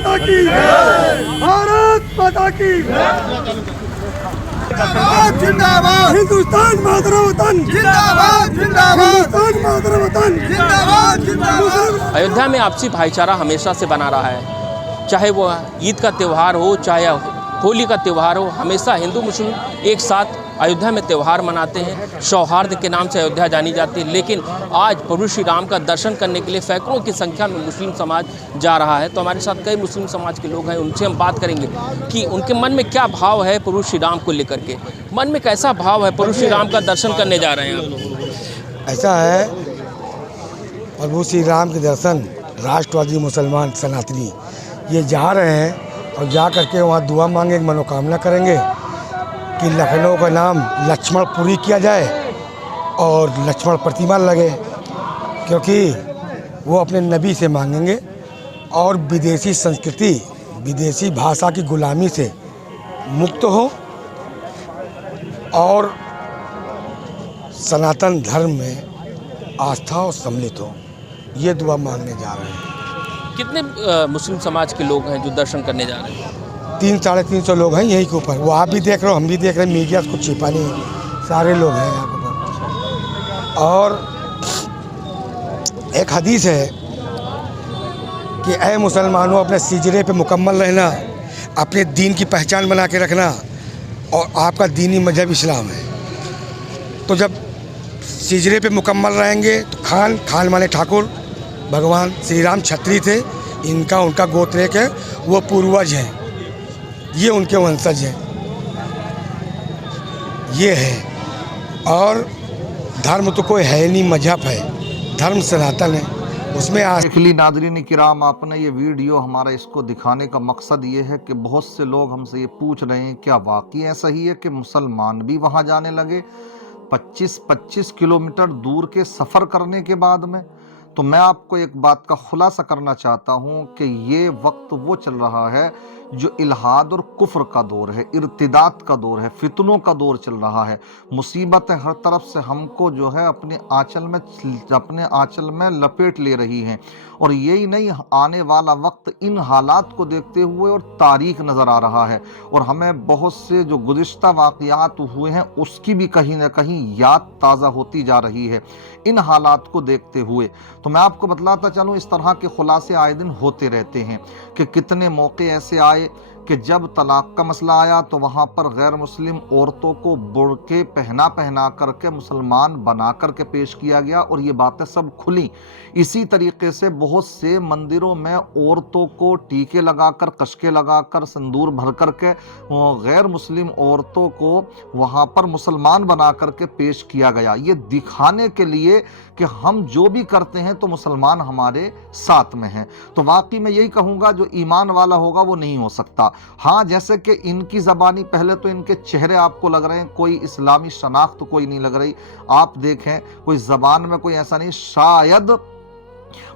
माता की भारत माता की जिंदाबाद हिंदुस्तान मातृ वतन जिंदाबाद हिंदुस्तान मातृ वतन जिंदाबाद। अयोध्या में आपसी भाईचारा हमेशा से बना रहा है, चाहे वो ईद का त्यौहार हो, चाहे होली का त्यौहार हो, हमेशा हिंदू मुस्लिम एक साथ अयोध्या में त्यौहार मनाते हैं। सौहार्द के नाम से अयोध्या जानी जाती है, लेकिन आज प्रभु श्री राम का दर्शन करने के लिए सैकड़ों की संख्या में मुस्लिम समाज जा रहा है। तो हमारे साथ कई मुस्लिम समाज के लोग हैं, उनसे हम बात करेंगे कि उनके मन में क्या भाव है प्रभु श्री राम को लेकर के। मन में कैसा भाव है, प्रभु श्री राम का दर्शन करने जा रहे हैं आप लोग? ऐसा है, प्रभु श्री राम के दर्शन राष्ट्रवादी मुसलमान सनातनी ये जा रहे हैं और जा करके वहाँ दुआ मांगेंगे, मनोकामना करेंगे कि लखनऊ का नाम लक्ष्मणपुरी किया जाए और लक्ष्मण प्रतिमा लगे, क्योंकि वो अपने नबी से मांगेंगे और विदेशी संस्कृति विदेशी भाषा की गुलामी से मुक्त हो और सनातन धर्म में आस्था और सम्मिलित हो। ये दुआ मांगने जा रहे हैं। कितने मुस्लिम समाज के लोग हैं जो दर्शन करने जा रहे हैं? 300-350 लोग हैं यहीं के ऊपर। वो आप भी देख रहे हो, हम भी देख रहे हैं, मीडिया को छिपा नहीं, सारे लोग हैं यहाँ के ऊपर। और एक हदीस है कि ऐ मुसलमानों, अपने सिजरे पे मुकम्मल रहना, अपने दीन की पहचान बना के रखना, और आपका दीनी मजहब इस्लाम है। तो जब सिजरे पे मुकम्मल रहेंगे तो खान माने ठाकुर, भगवान श्री राम छत्री थे, उनका गोत्र एक है, वो पूर्वज हैं, ये उनके वंशज हैं, ये है। और धर्म तो कोई है नहीं, मजहब है, धर्म सनातन है, उसमें देखली नादरीन किराम, आपने ये वीडियो हमारा इसको दिखाने का मकसद ये है कि बहुत से लोग हमसे ये पूछ रहे हैं क्या वाकई ऐसा ही है कि मुसलमान भी वहाँ जाने लगे 25-25 किलोमीटर दूर के सफ़र करने के बाद में। तो मैं आपको एक बात का खुलासा करना चाहता हूँ कि ये वक्त वो चल रहा है जो इल्हाद और कुफ्र का दौर है, इर्तिदाद का दौर है, फितनों का दौर चल रहा है। मुसीबतें हर तरफ से हमको जो है अपने आंचल में लपेट ले रही हैं। और यही नहीं, आने वाला वक्त इन हालात को देखते हुए और तारीख नज़र आ रहा है, और हमें बहुत से जो गुज़िश्ता वाक़यात हुए हैं उसकी भी कहीं ना कहीं याद ताज़ा होती जा रही है इन हालात को देखते हुए। तो मैं आपको बतलाता चलूँ, इस तरह के खुलासे आए दिन होते रहते हैं कि कितने मौके ऐसे आए कि जब तलाक का मसला आया तो वहाँ पर गैर मुस्लिम औरतों को बुर्के पहना करके मुसलमान बना करके पेश किया गया, और ये बातें सब खुली। इसी तरीके से बहुत से मंदिरों में औरतों को टीके लगाकर, कशके लगाकर, संदूर भर करके गैर मुस्लिम औरतों को वहाँ पर मुसलमान बना करके पेश किया गया, ये दिखाने के लिए कि हम जो भी करते हैं तो मुसलमान हमारे साथ में हैं। तो वाकई मैं यही कहूँगा, जो ईमान वाला होगा वो नहीं हो सकता। हाँ, जैसे कि इनकी ज़बानी, पहले तो इनके चेहरे आपको लग रहे हैं कोई इस्लामी शनाख्त कोई नहीं लग रही। आप देखें, कोई ज़बान में कोई ऐसा नहीं, शायद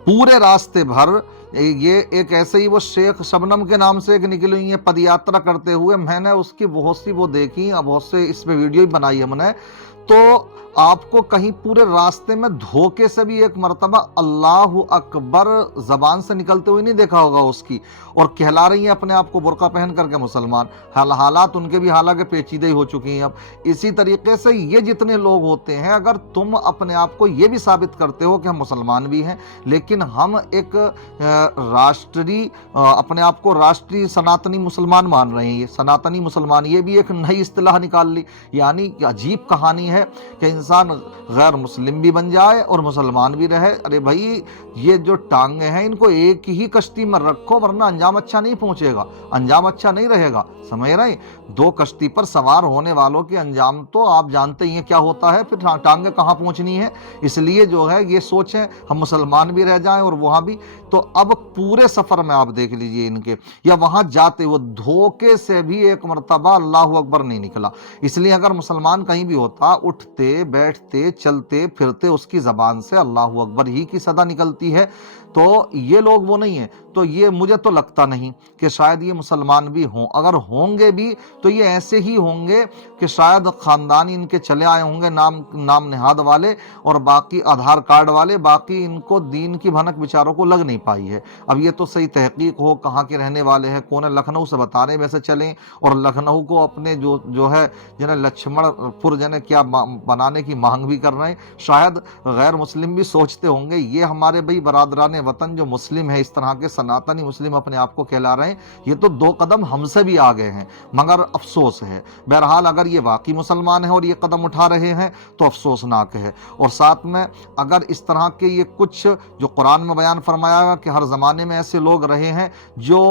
पूरे रास्ते भर ये एक ऐसे ही वो शेख शबनम के नाम से एक निकली हुई है पदयात्रा करते हुए। मैंने उसकी बहुत सी वो देखी, बहुत से इसमें वीडियो भी बनाई हमने, तो आपको कहीं पूरे रास्ते में धोखे से भी एक मर्तबा अल्लाह अकबर ज़बान से निकलते हुए नहीं देखा होगा उसकी, और कहला रही हैं अपने आप को बुर्का पहन करके मुसलमान। हालात उनके भी हालांकि पेचीदे हो चुकी हैं अब। इसी तरीके से ये जितने लोग होते हैं, अगर तुम अपने आप को ये भी साबित करते हो कि हम मुसलमान भी हैं, लेकिन हम एक राष्ट्रीय अपने आप को राष्ट्रीय सनातनी मुसलमान मान रहे हैं, ये सनातनी मुसलमान, ये भी एक नई इस्तिलाह निकाल ली। यानी अजीब कहानी है कि इंसान गैर मुस्लिम भी बन जाए और मुसलमान भी रहे। अरे भाई, ये जो टांगे हैं इनको एक ही कश्ती में रखो, वरना अंजाम अच्छा नहीं पहुंचेगा, अंजाम अच्छा नहीं रहेगा, समझ रहे? दो कश्ती पर सवार होने वालों के अंजाम तो आप जानते ही हैं क्या होता है, फिर टांगे कहाँ पहुंचनी है। इसलिए जो है ये सोचें हम मुसलमान भी रह जाएं और वहां भी। तो अब पूरे सफर में आप देख लीजिए इनके, या वहां जाते वो धोखे से भी एक मर्तबा अल्लाह अकबर नहीं निकला। इसलिए अगर मुसलमान कहीं भी होता, उठते बैठते चलते फिरते उसकी जबान से अल्लाह अकबर ही की सदा निकलती है। تو یہ لوگ وہ نہیں ہیں. تو یہ مجھے تو لگتا نہیں کہ شاید یہ مسلمان بھی ہوں. اگر ہوں گے بھی تو یہ ایسے ہی ہوں گے کہ شاید خاندانی ان کے چلے آئے ہوں گے نام نہاد والے اور باقی آدھار کارڈ والے، باقی ان کو دین کی بھنک بیچاروں کو لگ نہیں پائی ہے. اب یہ تو صحیح تحقیق ہو کہاں کے رہنے والے ہیں، کون ہے. لکھنؤ سے بتا رہے ہیں ویسے چلیں، اور لکھنؤ کو اپنے جو ہے جنہیں لچھمڑ پور جنہیں کیا بنانے کی مانگ بھی کر رہے ہیں. شاید غیر مسلم بھی سوچتے ہوں گے یہ ہمارے بھائی برادران وطن جو مسلم ہے، اس طرح کے سناتنی مسلم اپنے آپ کو کہلا رہے ہیں، یہ تو 2 قدم ہم سے بھی آگے ہیں. مگر افسوس ہے. بہرحال اگر یہ واقعی مسلمان ہیں اور یہ قدم اٹھا رہے ہیں تو افسوسناک ہے. اور ساتھ میں اگر اس طرح کے یہ کچھ جو قرآن میں بیان فرمایا گا کہ ہر زمانے میں ایسے لوگ رہے ہیں جو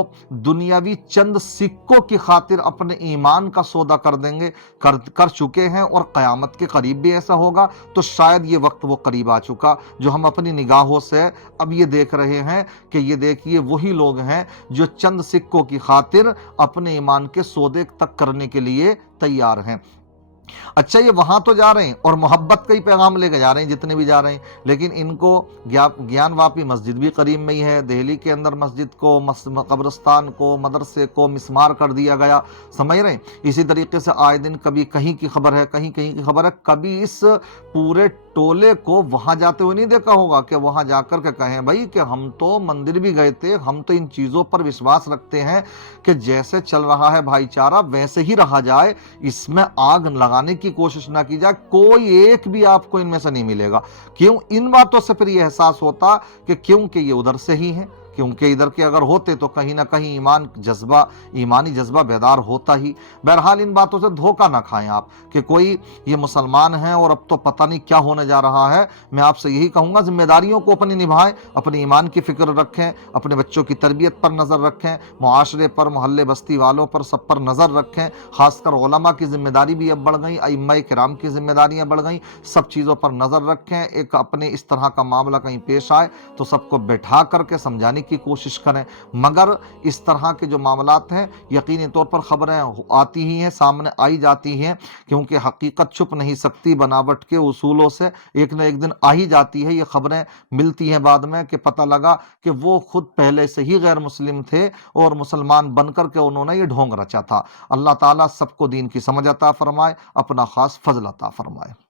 دنیاوی چند سکوں کی خاطر اپنے ایمان کا سودا کر دیں گے، کر چکے ہیں، اور قیامت کے قریب بھی ایسا ہوگا، تو شاید یہ وقت وہ قریب آ چکا جو ہم اپنی نگاہوں سے اب یہ دیکھ رہے ہیں کہ یہ دیکھیے وہی لوگ ہیں جو چند سکوں کی خاطر اپنے ایمان کے سودے تک کرنے کے لیے تیار ہیں. اچھا یہ وہاں تو جا رہے ہیں اور محبت کا ہی پیغام لے کے جا رہے ہیں جتنے بھی جا رہے ہیں، لیکن ان کو گیان واپی مسجد بھی قریب میں ہی ہے. دہلی کے اندر مسجد کو، قبرستان کو، مدرسے کو مسمار کر دیا گیا، سمجھ رہے ہیں. اسی طریقے سے آئے دن کبھی کہیں کی خبر ہے، کہیں کی خبر ہے. کبھی اس پورے ٹولے کو وہاں جاتے ہوئے نہیں دیکھا ہوگا کہ وہاں جا کر کے کہیں بھائی کہ ہم تو مندر بھی گئے تھے، ہم تو ان چیزوں پر وشواس رکھتے ہیں کہ جیسے چل رہا ہے بھائی چارہ ویسے ہی رہا جائے، اس میں آگ لگانے کی کوشش نہ کی جائے. کوئی ایک بھی آپ کو ان میں سے نہیں ملے گا. کیوں؟ ان باتوں سے پھر یہ احساس ہوتا کہ کیونکہ یہ ادھر سے ہی ہیں، کیونکہ ادھر کے اگر ہوتے تو کہیں نہ کہیں ایمانی جذبہ بیدار ہوتا ہی. بہرحال ان باتوں سے دھوکہ نہ کھائیں آپ کہ کوئی یہ مسلمان ہیں اور اب تو پتہ نہیں کیا ہونے جا رہا ہے. میں آپ سے یہی کہوں گا ذمہ داریوں کو اپنی نبھائیں، اپنے ایمان کی فکر رکھیں، اپنے بچوں کی تربیت پر نظر رکھیں، معاشرے پر، محلے بستی والوں پر، سب پر نظر رکھیں. خاص کر علماء کی ذمہ داری بھی اب بڑھ گئی، ائمہ کرام کی ذمہ داریاں بڑھ گئیں. سب چیزوں پر نظر رکھیں. ایک اپنے اس طرح کا معاملہ کہیں پیش آئے تو سب کو بٹھا کر کے سمجھانے کی کوشش کریں. مگر اس طرح کے جو معاملات ہیں یقینی طور پر خبریں آتی ہی ہیں، سامنے آئی جاتی ہیں، کیونکہ حقیقت چھپ نہیں سکتی بناوٹ کے اصولوں سے. ایک نہ ایک دن آ ہی جاتی ہے. یہ خبریں ملتی ہیں بعد میں کہ پتہ لگا کہ وہ خود پہلے سے ہی غیر مسلم تھے اور مسلمان بن کر کے انہوں نے یہ ڈھونگ رچا تھا. اللہ تعالیٰ سب کو دین کی سمجھ عطا فرمائے، اپنا خاص فضل عطا فرمائے.